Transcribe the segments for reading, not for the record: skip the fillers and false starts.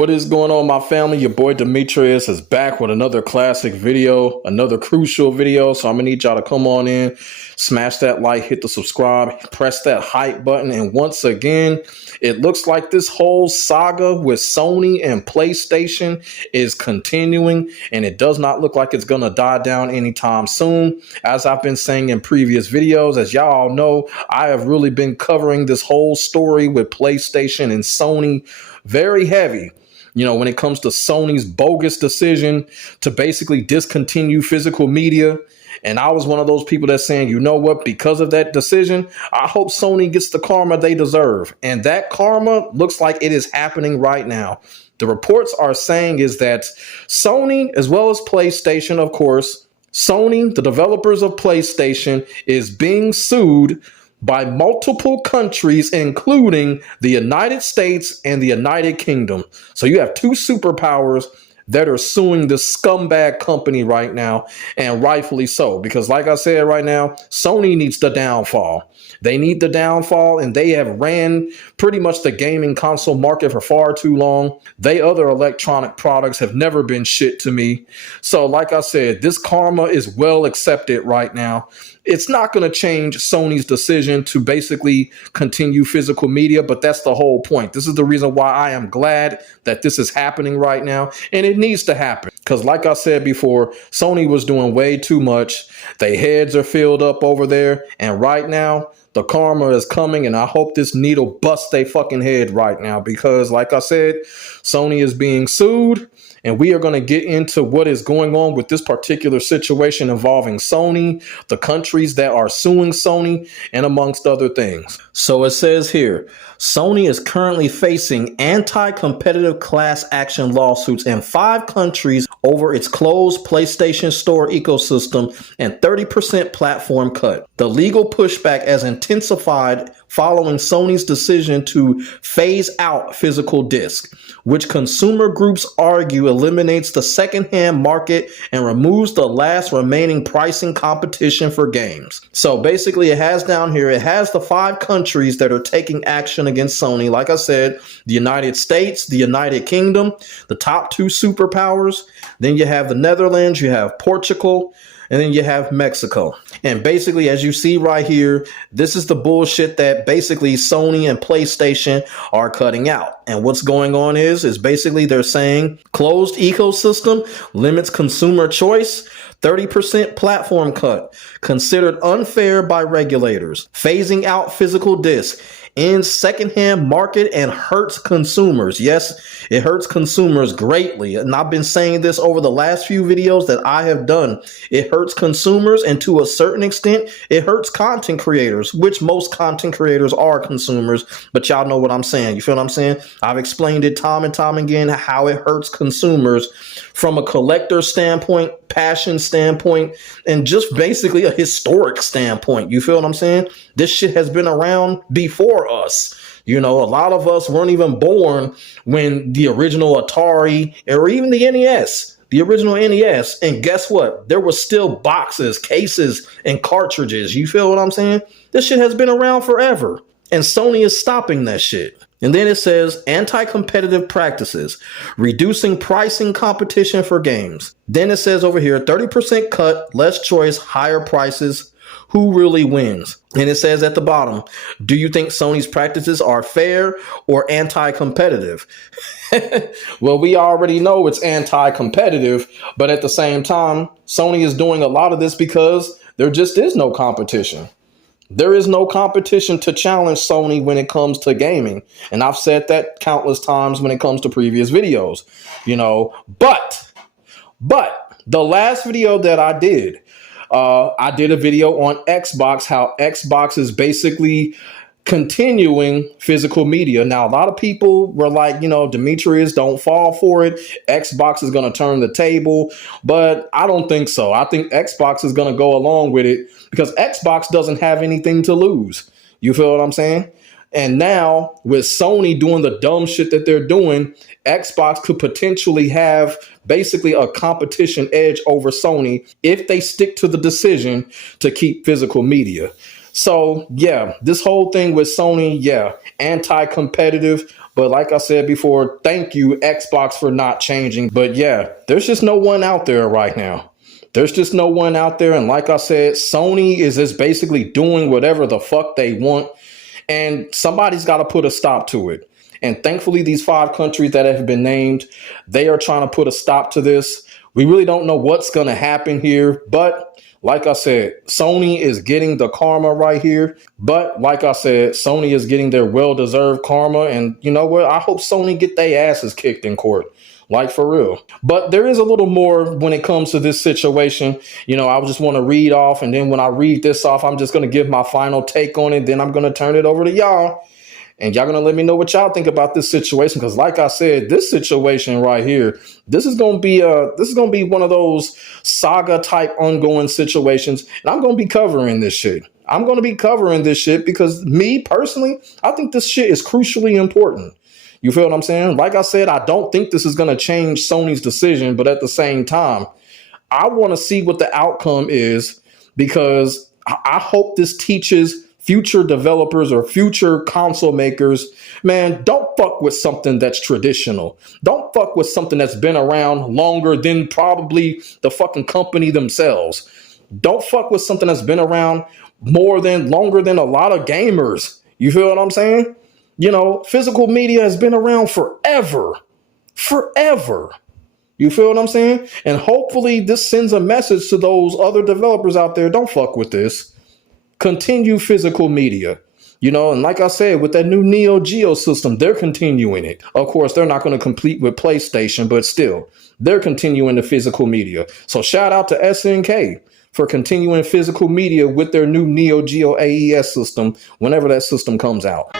What is going on, my family? Your boy Demetrius is back with another classic video, another crucial video. So I'm gonna need y'all to come on in, smash that like, hit the subscribe, press that hype button. And once again, it looks like this whole saga with Sony and PlayStation is continuing, and it does not look like it's gonna die down anytime soon. As I've been saying in previous videos, as y'all all know, I have really been covering this whole story with PlayStation and Sony very heavy. You know, when it comes to Sony's bogus decision to basically discontinue physical media. And I was one of those people that's saying, you know what, because of that decision, I hope Sony gets the karma they deserve. And that karma looks like it is happening right now. The reports are saying is that Sony, as well as PlayStation, of course, Sony, the developers of PlayStation, is being sued by multiple countries, including the United States and the United Kingdom. So you have two superpowers that are suing this scumbag company right now, and rightfully so, because like I said right now, Sony needs the downfall. They need the downfall, and they have ran pretty much the gaming console market for far too long. They other electronic products have never been shit to me. So like I said, this karma is well accepted right now. It's not going to change Sony's decision to basically continue physical media, but that's the whole point. This is the reason why I am glad that this is happening right now, and it needs to happen. Because like I said before, Sony was doing way too much. Their heads are filled up over there, and right now, the karma is coming, and I hope this needle busts their fucking head right now, because like I said, Sony is being sued, and we are going to get into what is going on with this particular situation involving Sony, the countries that are suing Sony, and amongst other things. So it says here, Sony is currently facing anti-competitive class action lawsuits in 5 countries over its closed PlayStation Store ecosystem and 30% platform cut. The legal pushback has intensified following Sony's decision to phase out physical discs, which consumer groups argue eliminates the secondhand market and removes the last remaining pricing competition for games. So basically it has down here, it has the 5 countries that are taking action against Sony. Like I said, the United States, the United Kingdom, the top 2 superpowers. Then you have the Netherlands, you have Portugal, and then you have Mexico. And basically, as you see right here, this is the bullshit that basically Sony and PlayStation are cutting out. And what's going on is basically they're saying closed ecosystem limits consumer choice, 30% platform cut, considered unfair by regulators, phasing out physical discs, in secondhand market and hurts consumers. Yes, it hurts consumers greatly. And I've been saying this over the last few videos that I have done. It hurts consumers, and to a certain extent, it hurts content creators, which most content creators are consumers. But y'all know what I'm saying. You feel what I'm saying? I've explained it time and time again how it hurts consumers from a collector standpoint, passion standpoint, and just basically a historic standpoint. You feel what I'm saying? This shit has been around before us. You know, a lot of us weren't even born when the original Atari or even the NES, the original NES. And guess what? There were still boxes, cases, and cartridges. You feel what I'm saying? This shit has been around forever. And Sony is stopping that shit. And then it says anti-competitive practices, reducing pricing competition for games. Then it says over here, 30% cut, less choice, higher prices. Who really wins? And it says at the bottom, do you think Sony's practices are fair or anti-competitive? Well, we already know it's anti-competitive, but at the same time, Sony is doing a lot of this because there just is no competition. There is no competition to challenge Sony when it comes to gaming. And I've said that countless times when it comes to previous videos, you know, but the last video that I did a video on Xbox, how Xbox is basically continuing physical media. Now, a lot of people were like, you know, Demetrius, don't fall for it. Xbox is going to turn the table. But I don't think so. I think Xbox is going to go along with it because Xbox doesn't have anything to lose. You feel what I'm saying? And now with Sony doing the dumb shit that they're doing, Xbox could potentially have basically a competition edge over Sony if they stick to the decision to keep physical media. So, yeah, this whole thing with Sony, yeah, anti-competitive, But like I said before, thank you, Xbox, for not changing. But yeah, there's just no one out there right now. There's just no one out there. And like I said, Sony is just basically doing whatever the fuck they want. And somebody's got to put a stop to it. And thankfully, these 5 countries that have been named, they are trying to put a stop to this. We really don't know what's going to happen here. But like I said, Sony is getting the karma right here. But like I said, Sony is getting their well-deserved karma. And you know what? I hope Sony get their asses kicked in court. Like, for real. But there is a little more when it comes to this situation. You know, I just want to read off. And then when I read this off, I'm just going to give my final take on it. Then I'm going to turn it over to y'all. And y'all going to let me know what y'all think about this situation. Because like I said, this situation right here, this is going to be one of those saga type ongoing situations. And I'm going to be covering this shit. I'm going to be covering this shit because me personally, I think this shit is crucially important. You feel what I'm saying? Like I said, I don't think this is going to change Sony's decision, but at the same time, I want to see what the outcome is because I hope this teaches future developers or future console makers, man, don't fuck with something that's traditional. Don't fuck with something that's been around longer than probably the fucking company themselves. Don't fuck with something that's been around longer than a lot of gamers. You feel what I'm saying? You know, physical media has been around forever. Forever. You feel what I'm saying? And hopefully this sends a message to those other developers out there. Don't fuck with this. Continue physical media. You know, and like I said, with that new Neo Geo system, they're continuing it. Of course, they're not going to compete with PlayStation, but still, they're continuing the physical media. So shout out to SNK for continuing physical media with their new Neo Geo AES system whenever that system comes out.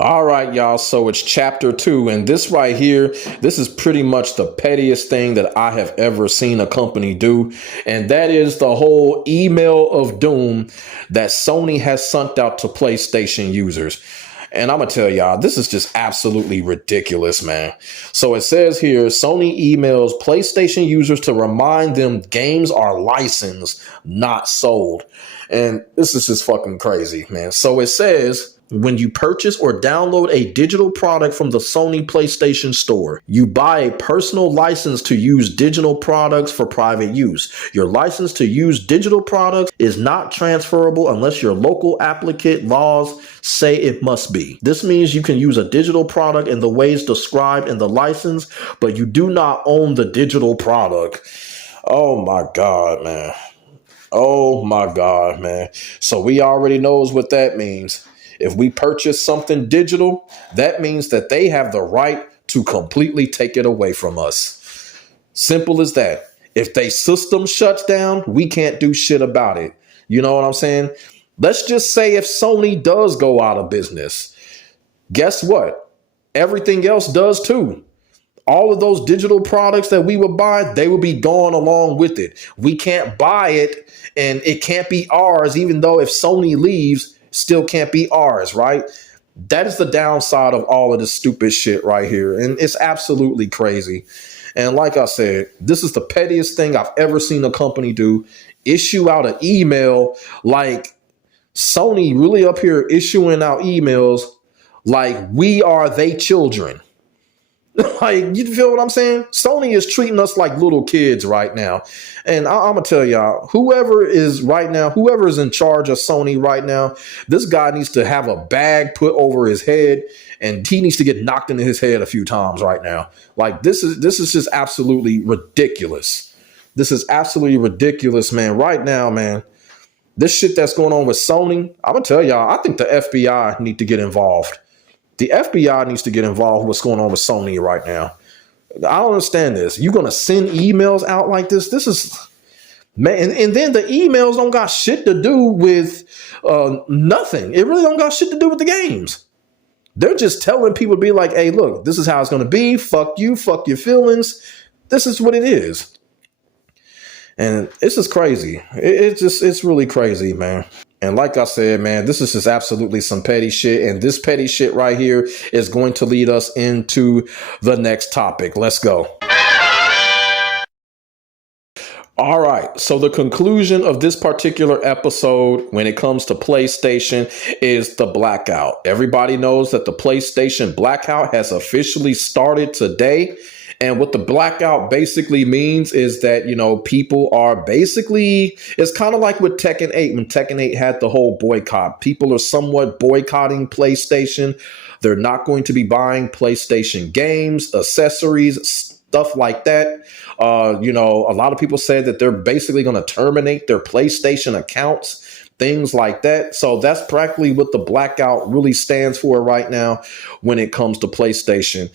All right, y'all. So it's chapter 2. And this right here, this is pretty much the pettiest thing that I have ever seen a company do. And that is the whole email of doom that Sony has sent out to PlayStation users. And I'm going to tell y'all, this is just absolutely ridiculous, man. So it says here, Sony emails PlayStation users to remind them games are licensed, not sold. And this is just fucking crazy, man. So it says, when you purchase or download a digital product from the Sony PlayStation Store, you buy a personal license to use digital products for private use. Your license to use digital products is not transferable unless your local applicant laws say it must be. This means you can use a digital product in the ways described in the license, but you do not own the digital product. Oh my God, man. Oh my God, man. So we already knows what that means. If we purchase something digital, that means that they have the right to completely take it away from us. Simple as that. If their system shuts down, we can't do shit about it. You know what I'm saying? Let's just say if Sony does go out of business, guess what? Everything else does too. All of those digital products that we would buy, they will be gone along with it. We can't buy it and it can't be ours, even though if Sony leaves, still can't be ours, right? That is the downside of all of this stupid shit right here. And it's absolutely crazy. And like I said, this is the pettiest thing I've ever seen a company do. Issue out an email like Sony really up here issuing out emails like we are they children. Like, you feel what I'm saying? Sony is treating us like little kids right now. And I'm going to tell y'all, whoever is in charge of Sony right now, this guy needs to have a bag put over his head and he needs to get knocked into his head a few times right now. Like, this is just absolutely ridiculous. This is absolutely ridiculous, man. Right now, man, this shit that's going on with Sony, I'm going to tell y'all, I think the FBI need to get involved. The FBI needs to get involved with what's going on with Sony right now. I don't understand this. You're going to send emails out like this? This is, man, and then the emails don't got shit to do with nothing. It really don't got shit to do with the games. They're just telling people to be like, hey, look, this is how it's going to be. Fuck you. Fuck your feelings. This is what it is. And it's just crazy. It's really crazy, man. And like I said, man, this is just absolutely some petty shit. And this petty shit right here is going to lead us into the next topic. Let's go. All right. So the conclusion of this particular episode when it comes to PlayStation is the blackout. Everybody knows that the PlayStation blackout has officially started today. And what the blackout basically means is that, people are basically, it's kind of like with Tekken 8, when Tekken 8 had the whole boycott. People are somewhat boycotting PlayStation. They're not going to be buying PlayStation games, accessories, stuff like that. A lot of people said that they're basically going to terminate their PlayStation accounts, things like that. So that's practically what the blackout really stands for right now when it comes to PlayStation.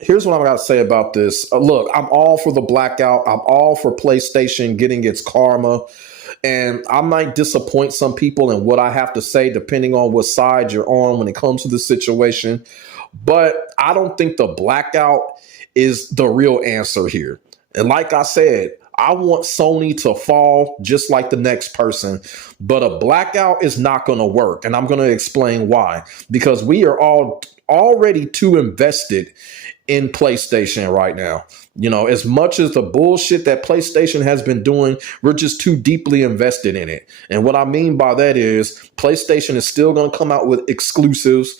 Here's what I'm going to say about this. Look, I'm all for the blackout. I'm all for PlayStation getting its karma. And I might disappoint some people in what I have to say, depending on what side you're on when it comes to this situation. But I don't think the blackout is the real answer here. And like I said, I want Sony to fall just like the next person, but a blackout is not going to work. And I'm going to explain why. Because we are all already too invested in PlayStation right now. As much as the bullshit that PlayStation has been doing, we're just too deeply invested in it. And what I mean by that is PlayStation is still going to come out with exclusives.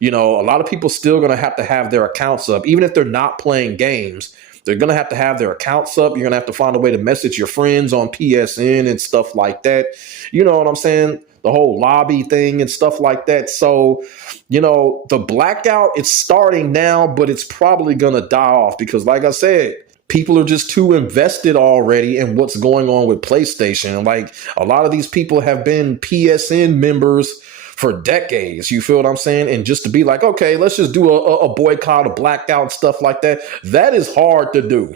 A lot of people still going to have their accounts up, even if they're not playing games. They're going to have their accounts up. You're going to have to find a way to message your friends on PSN and stuff like that. You know what I'm saying? The whole lobby thing and stuff like that. So, the blackout, it's starting now, but it's probably going to die off because, like I said, people are just too invested already in what's going on with PlayStation. Like, a lot of these people have been PSN members for decades. You feel what I'm saying? And just to be like, okay, let's just do a boycott, a blackout, stuff like that. That is hard to do.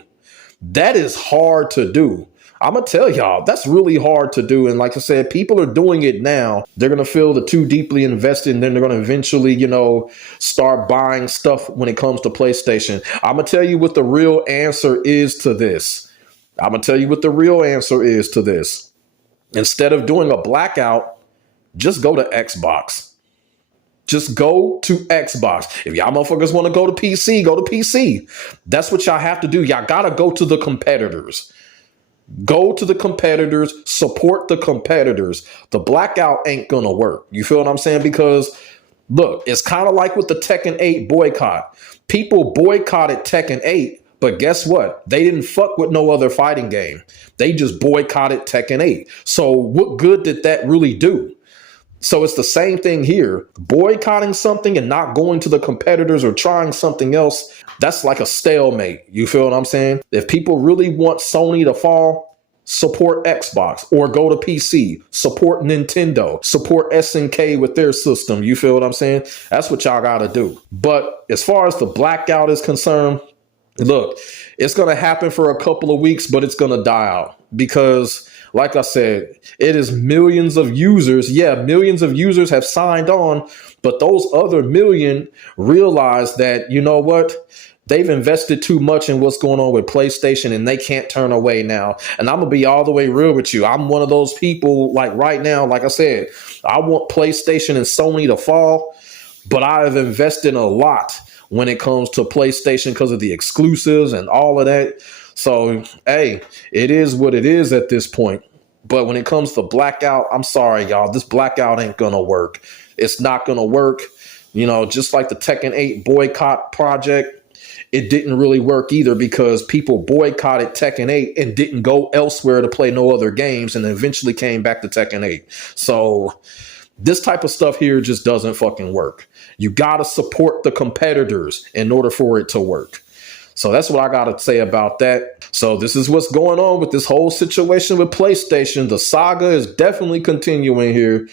That is hard to do. I'm going to tell y'all, that's really hard to do. And like I said, people are doing it now. They're going to feel they're too deeply invested, and then they're going to eventually, start buying stuff when it comes to PlayStation. I'm going to tell you what the real answer is to this. Instead of doing a blackout, just go to Xbox. Just go to Xbox. If y'all motherfuckers want to go to PC, go to PC. That's what y'all have to do. Y'all got to go to the competitors. Go to the competitors, support the competitors. The blackout ain't gonna work. You feel what I'm saying? Because look, it's kind of like with the Tekken 8 boycott. People boycotted Tekken 8, but guess what? They didn't fuck with no other fighting game. They just boycotted Tekken 8. So what good did that really do? So it's the same thing here. Boycotting something and not going to the competitors or trying something else, that's like a stalemate. You feel what I'm saying? If people really want Sony to fall, support Xbox or go to PC, support Nintendo, support SNK with their system. You feel what I'm saying? That's what y'all got to do. But as far as the blackout is concerned, look, it's going to happen for a couple of weeks, but it's going to die out because, like I said, it is millions of users. Yeah, millions of users have signed on, but those other million realize that, you know what? They've invested too much in what's going on with PlayStation and they can't turn away now. And I'm going to be all the way real with you. I'm one of those people, like right now, like I said, I want PlayStation and Sony to fall, but I have invested a lot when it comes to PlayStation because of the exclusives and all of that. So, hey, it is what it is at this point. But when it comes to blackout, I'm sorry, y'all. This blackout ain't going to work. It's not going to work. Just like the Tekken 8 boycott project, it didn't really work either because people boycotted Tekken 8 and didn't go elsewhere to play no other games and eventually came back to Tekken 8. So this type of stuff here just doesn't fucking work. You got to support the competitors in order for it to work. So that's what I got to say about that. So this is what's going on with this whole situation with PlayStation. The saga is definitely continuing here.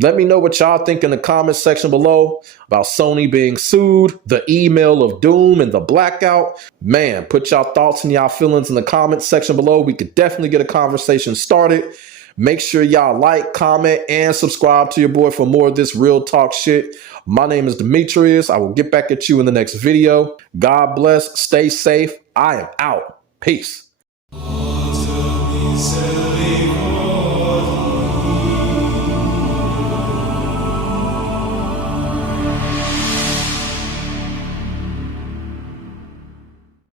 Let me know what y'all think in the comments section below about Sony being sued, the email of doom, and the blackout. Man, put y'all thoughts and y'all feelings in the comments section below. We could definitely get a conversation started. Make sure y'all like, comment, and subscribe to your boy for more of this real talk shit. My name is Demetrius. I will get back at you in the next video. God bless. Stay safe. I am out. Peace.